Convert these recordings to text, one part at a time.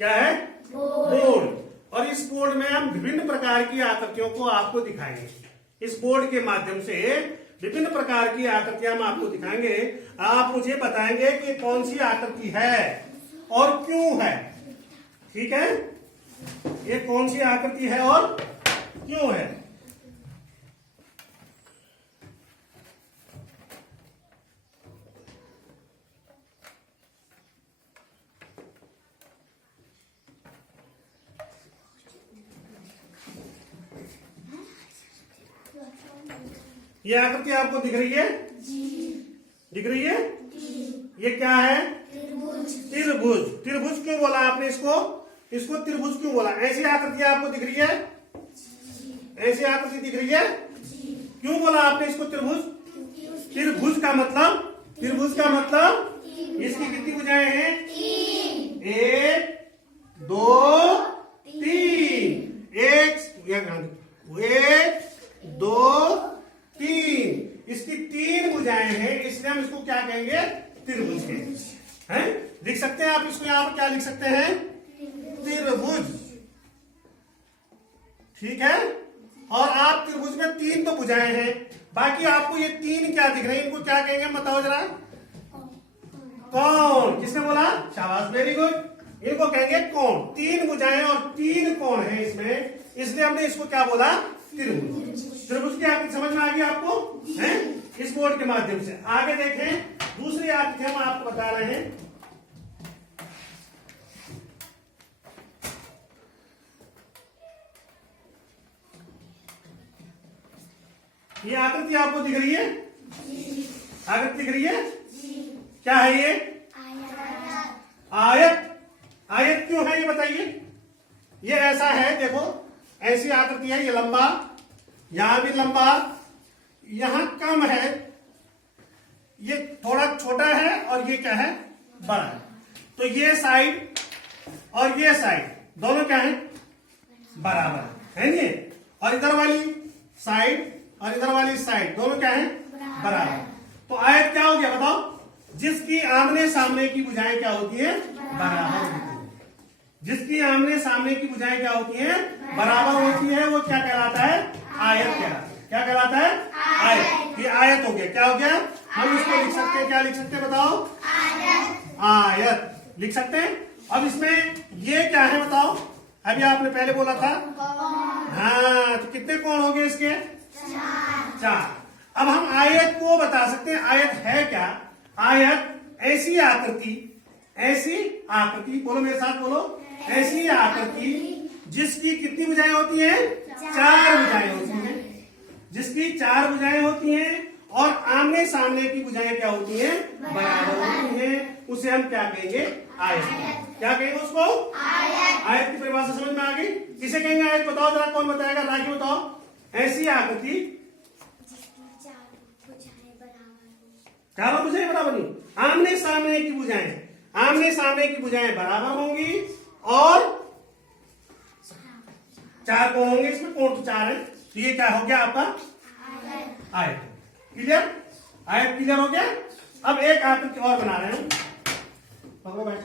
क्या है? बोर्ड। और इस बोर्ड में हम विभिन्न प्रकार की आकृतियों को आपको दिखाएंगे। इस बोर्ड के माध्यम से विभिन्न प्रकार की आकृतियां हम आपको दिखाएंगे। आप मुझे बताएंगे कि कौन सी आकृति है और क्यों है। ठीक है, ये कौन सी आकृति है और क्यों है। ये आकृति आपको दिख रही है? दिख रही है? ये क्या है? त्रिभुज। त्रिभुज क्यों बोला आपने इसको? इसको त्रिभुज क्यों बोला? ऐसी आकृति आपको दिख रही है? ऐसी आकृति दिख रही है? क्यों बोला आपने इसको त्रिभुज? त्रिभुज का मतलब इसकी कितनी भुजाएं हैं? 1 2 3। 1 2 3। इसकी 3 भुजाएं हैं, इसलिए हम इसको क्या कहेंगे? त्रिभुज कहेंगे। हैं? लिख सकते हैं आप इसको? यहां पर क्या लिख सकते हैं? त्रिभुज। ठीक है। और आप त्रिभुज में 3 तो भुजाएं हैं, बाकी आपको ये 3 क्या दिख रहे हैं? इनको क्या कहेंगे बताओ जरा? कोण। किसने बोला? शाबाश, वेरी गुड। इनको कहेंगे कोण। 3 भुजाएं और 3 कोण है इसमें, इसलिए हमने इसको क्या बोला? त्रिभुज। त्रिभुज की आकृति समझ में आ गई आपको? हैं? इस बोर्ड के माध्यम से आगे देखें। दूसरी आकृति हम आपको बता रहे हैं। ये आकृति आपको दिख रही है? आकृति दिख रही है? क्या है ये? आयत। आयत क्यों है ये बताइए? ये ऐसा है, देखो ऐसी आकृति है। ये लंबा, यहां भी लंबा, यहां कम है, ये थोड़ा छोटा है, और ये क्या है? बड़ा है। तो ये साइड और ये साइड दोनों क्या है? बराबर है नहीं? और इधर वाली साइड और इधर वाली साइड दोनों क्या है? बराबर। तो आयत क्या हो गया बताओ? जिसकी आमने सामने की भुजाएं क्या होती है? बराबर होती है। जिसकी आमने सामने की भुजाएं क्या होती है? बराबर होती है, वो क्या कहलाता है? आयत कहलाता है। क्या कहलाता है? आयत। ये आयत हो गया। क्या हो गया? हम इसको लिख सकते हैं, क्या लिख सकते हैं बताओ? आयत लिख सकते हैं। अब इसमें ये क्या है बताओ? अभी आपने पहले बोला था। हाँ, तो कितने कोण हो गए इसके? 4। अब हम आयत को बता सकते हैं। आयत है क्या? आयत ऐसी आकृति, बोलो मेरे साथ, बोलो। ऐसी आकृति जिसकी कितनी भुजाएं होती हैं? 4 भुजाएं होती हैं। जिसकी 4 भुजाएं होती हैं और आमने सामने की भुजाएं क्या होती हैं? बराबर होती हैं। उसे हम क्या कहेंगे? आयत। क्या कहेंगे उसको? आयत की परिभाषा समझ में आ गई? किसे कहेंगे आयत? बताओ जरा, कौन बताएगा? राखी बताओ। ऐसी आकृति चारों भुजाएं बराबर नहीं, आमने सामने की भुजाएं बराबर होंगी और 4 कोण होंगे। इसमें कोण तो 4 है, तो ये क्या हो गया आपका? आयत। क्लियर? आयत क्लियर हो गया। अब एक आकृति और बना रहे हैं। पकड़ो बैठ।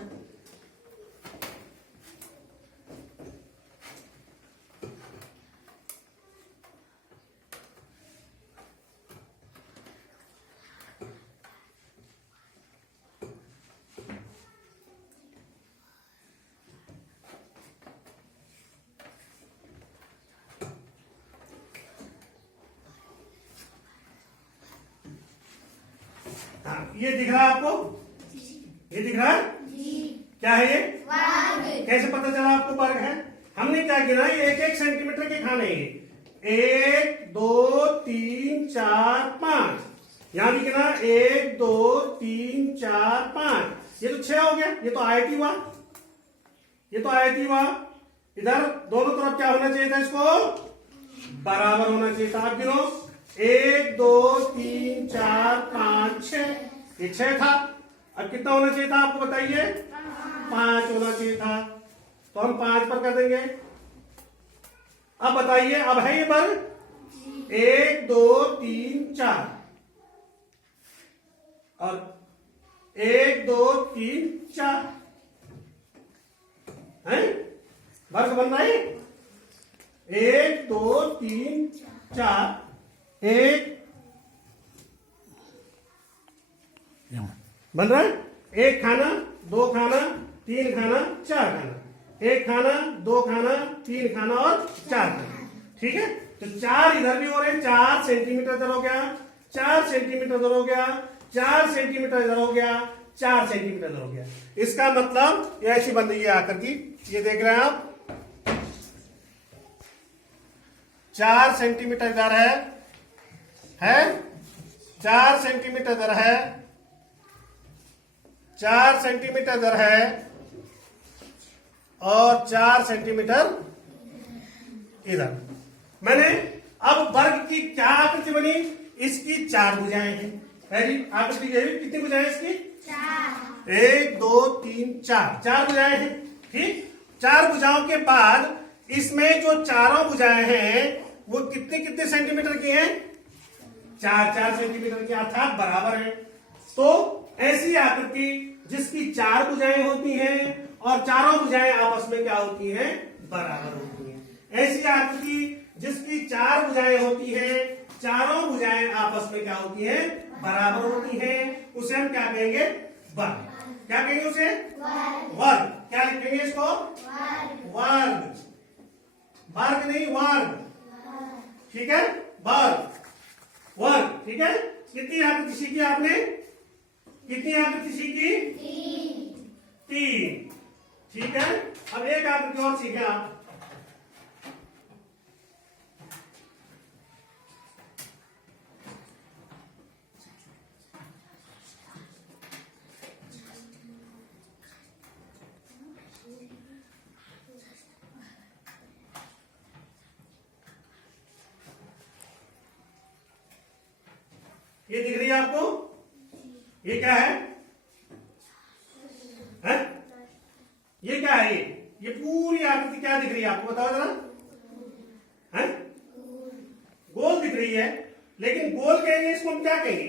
ये दिख रहा है आपको? ये दिख रहा है? क्या है ये? वर्ग। कैसे पता चला आपको वर्ग है? हमने क्या गिना? ये 1-1 सेंटीमीटर के खाने हैं। 1 2 3 4 5। यहां भी गिना 1 2 3 4 5। ये तो 6 हो गया। ये तो आयत ही हुआ। इधर दोनों तरफ क्या होना चाहिए था? इसको बराबर होना चाहिए था। आप गिनो 1 2 3 4 5 6। ये 6 था। अब कितना होना चाहिए था आपको बताइए? 5 होना चाहिए था। तो हम 5 पर कर देंगे। अब बताइए, अब है ये वर्ग? 1 2 3 4 और 1 2 3 4 वर्ग बन रहा है 1 2 3 4 1 बन रहा है 1 खाना 2 खाना 3 खाना 4 खाना 1 खाना 2 खाना 3 खाना और 4 खाना। ठीक है, तो 4 इधर भी हो रहे हैं, 4 सेंटीमीटर इधर हो गया, 4 सेंटीमीटर इधर हो गया, 4 सेंटीमीटर इधर हो गया, 4 सेंटीमीटर इधर हो गया। इसका मतलब ये ऐसी बन रही है आकृति, ये देख रहे हैं आप 4 सेंटीमीटर इधर है 4 सेंटीमीटर इधर है, 4 सेंटीमीटर इधर है और 4 सेंटीमीटर इधर। मैंने अब वर्ग की क्या आकृति बनी, इसकी 4 भुजाएं हैं। पहली आकृति कितनी भुजाएं इसकी 1 2 3 4 भुजाएं हैं। ठीक, 4 भुजाओं के बाद इसमें जो चारों भुजाएं हैं वो कितने कितने सेंटीमीटर की हैं, 4 सेंटीमीटर की, अर्थात बराबर है। तो ऐसी आकृति जिसकी 4 भुजाएं होती हैं और चारों भुजाएं आपस में क्या होती हैं, बराबर होती हैं। ऐसी आकृति जिसकी 4 भुजाएं होती हैं, चारों भुजाएं आपस में क्या होती हैं, बराबर होती हैं, उसे हम क्या कहेंगे, वर्ग। क्या कहेंगे उसे, वर्ग। क्या लिखेंगे इसको, वर्ग। वर्ग नहीं वर्ग, ठीक है, वर्ग। ठीक है, कितनी आकृति सीखी आपने, कितनी आकृति सीखी, 3। ठीक है, अब एक आकृति और सीखे आप। ये दिख रही है आपको, ये क्या है, ये क्या है, ये पूरी आकृति क्या दिख रही है आपको, बताओ जरा, है गोल दिख रही है, लेकिन गोल कहेंगे इसको हम क्या कहेंगे,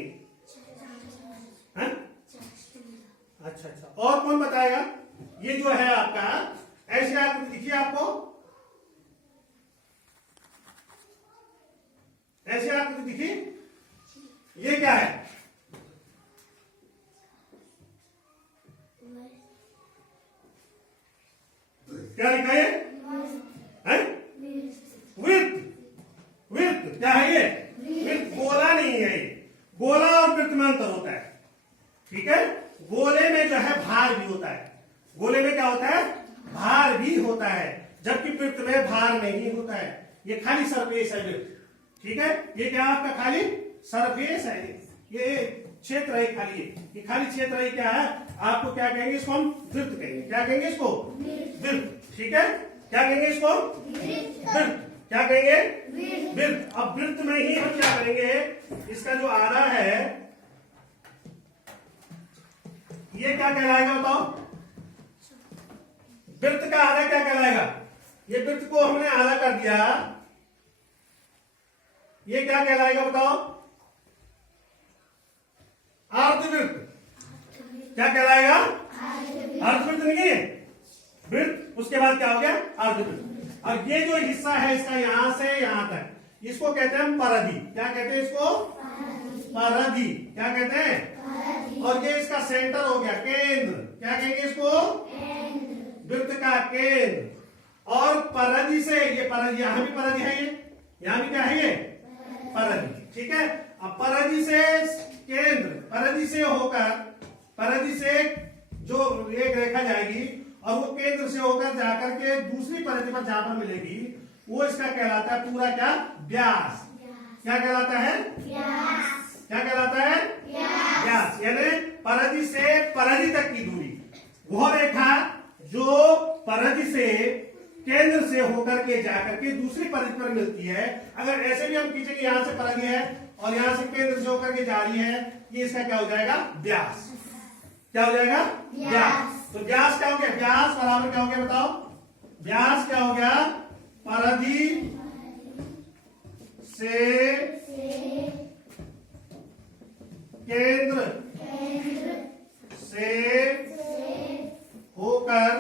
अच्छा, और कौन बताएगा, ये जो है आपका ऐसी आकृति दिखी आपको, ऐसी आकृति दिखी, ये क्या है, क्या लिखा है, वृत्त। वृत्त क्या है ये, वृत्त। गोला नहीं है ये, गोला और वृत्त में अंतर होता है। ठीक है, गोले में जो है भार भी होता है, गोले में क्या होता है, भार भी होता है, जबकि वृत्त में भार नहीं होता है। ये खाली सरफेस है वृत्त। ठीक है, ये क्या आपका खाली सरफेस है, ये क्षेत्र है खाली, ये खाली क्षेत्र है, क्या है आपको क्या कहेंगे, इसको हम वृत्त कहेंगे। क्या कहेंगे इसको, वृत्त। ठीक है, क्या कहेंगे इसको, वृत्त। क्या कहेंगे, वृत्त। अब वृत्त में ही हम क्या करेंगे, इसका जो आधा है ये क्या कहलाएगा, बताओ, वृत्त का आधा क्या कहलाएगा, ये वृत्त को हमने आधा कर दिया, ये क्या कहलाएगा बताओ, अर्धवृत्त। क्या कहलाएगा, अर्धवृत्त नहीं, वृत्त, उसके बाद क्या हो गया, अर्धवृत्त। अब ये जो हिस्सा है इसका यहां से यहां तक, इसको कहते हैं परिधि। क्या कहते हैं इसको, परिधि। क्या कहते हैं, और ये इसका सेंटर हो गया, केंद्र। क्या कहेंगे इसको, वृत्त का केंद्र। और परिधि से, ये परिधि, यहां भी परिधि है, ये यहां भी क्या है, ये परिधि। ठीक है, अब परिधि से केंद्र, परिधि से होकर, परिधि से जो एक रेखा जाएगी और वो केंद्र से होकर जाकर के दूसरी परिधि पर जहां पर मिलेगी, वो इसका कहलाता है पूरा क्या, व्यास। क्या कहलाता है, व्यास। क्या कहलाता है, व्यास। यानी परिधि से परिधि तक की दूरी, वह रेखा जो परिधि से केंद्र से होकर के जाकर के दूसरी परिधि पर मिलती है। अगर ऐसे भी हम खींचेंगे, यहां से परिधि है और यहां से केंद्र से होकर के जा रही है, ये इसका क्या हो जाएगा, व्यास। क्या हो जाएगा, व्यास। तो व्यास क्या हो गया, व्यास बराबर क्या हो गया बताओ, व्यास क्या हो गया, परिधि से केंद्र से होकर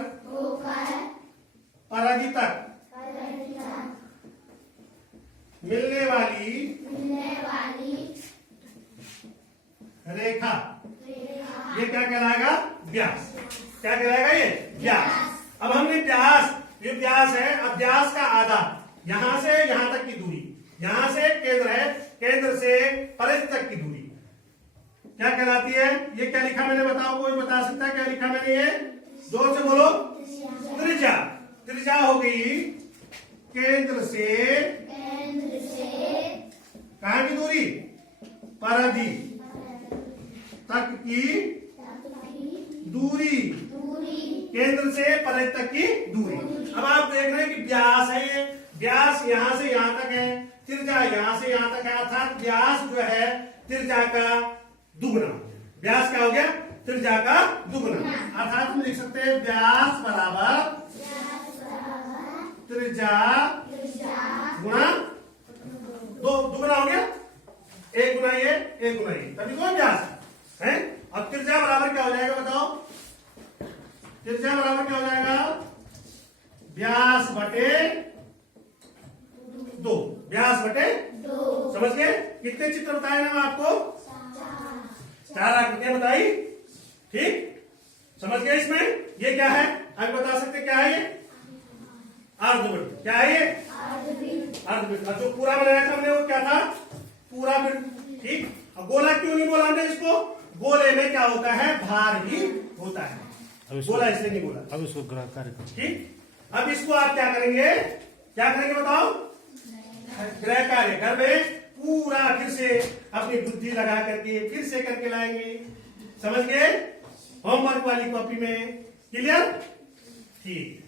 परिधि तक मिलने वाली रेखा, ये क्या कहलाएगा? व्यास। क्या कहलाएगा? ये व्यास। अब हमने व्यास, ये व्यास है, अब व्यास का आधा, यहां से यहां तक की दूरी, यहां से केंद्र है, केंद्र से परिधि तक की दूरी क्या कहलाती है? ये क्या लिखा मैंने? बताओ, कोई बता सकता है क्या लिखा मैंने? ये जोर से बोलो। त्रिज्या। त्रिज्या हो गई केंद्र से कहां की दूरी? परिधि तक की दूरी, केंद्र से परिधि तक की दूरी। अब आप देख रहे हैं कि व्यास है, ये व्यास यहां से यहां तक है, त्रिज्या यहां से यहां तक है, अर्थात व्यास जो है त्रिज्या का दुगना। व्यास क्या हो गया? त्रिज्या का दुगना। अर्थात हम लिख सकते हैं व्यास बराबर त्रिज्या गुणा दो, दुगना हो गया, एक गुना ये, एक गुना ये, तभी तो व्यास है। अब त्रिज्या बराबर क्या हो जाएगा बताओ? त्रिज्या बराबर क्या हो जाएगा? व्यास बटे दो, व्यास बटे दो। समझ गए? कितने चित्र बताए ना मैं आपको? 4 आकृतियां बताई। ठीक, समझ गए? इसमें ये क्या है? आप बता सकते क्या है? ये अर्धवृत्त। क्या है ये? अर्धवृत्त। और जो पूरा बनाया था हमने वो क्या था? पूरा वृत्त। ठीक, अब गोला क्यों नहीं बोला हमने इसको? गोले में क्या होता है? भार ही होता है, गोला इसलिए नहीं बोला। अब इसको ग्रह कार्य करो। ठीक, अब इसको आप क्या करेंगे? क्या करेंगे बताओ? ग्रह कार्य घर में पूरा फिर से अपनी बुद्धि लगा करके फिर से करके लाएंगे। समझ गए? होमवर्क वाली कॉपी में। क्लियर? ठीक।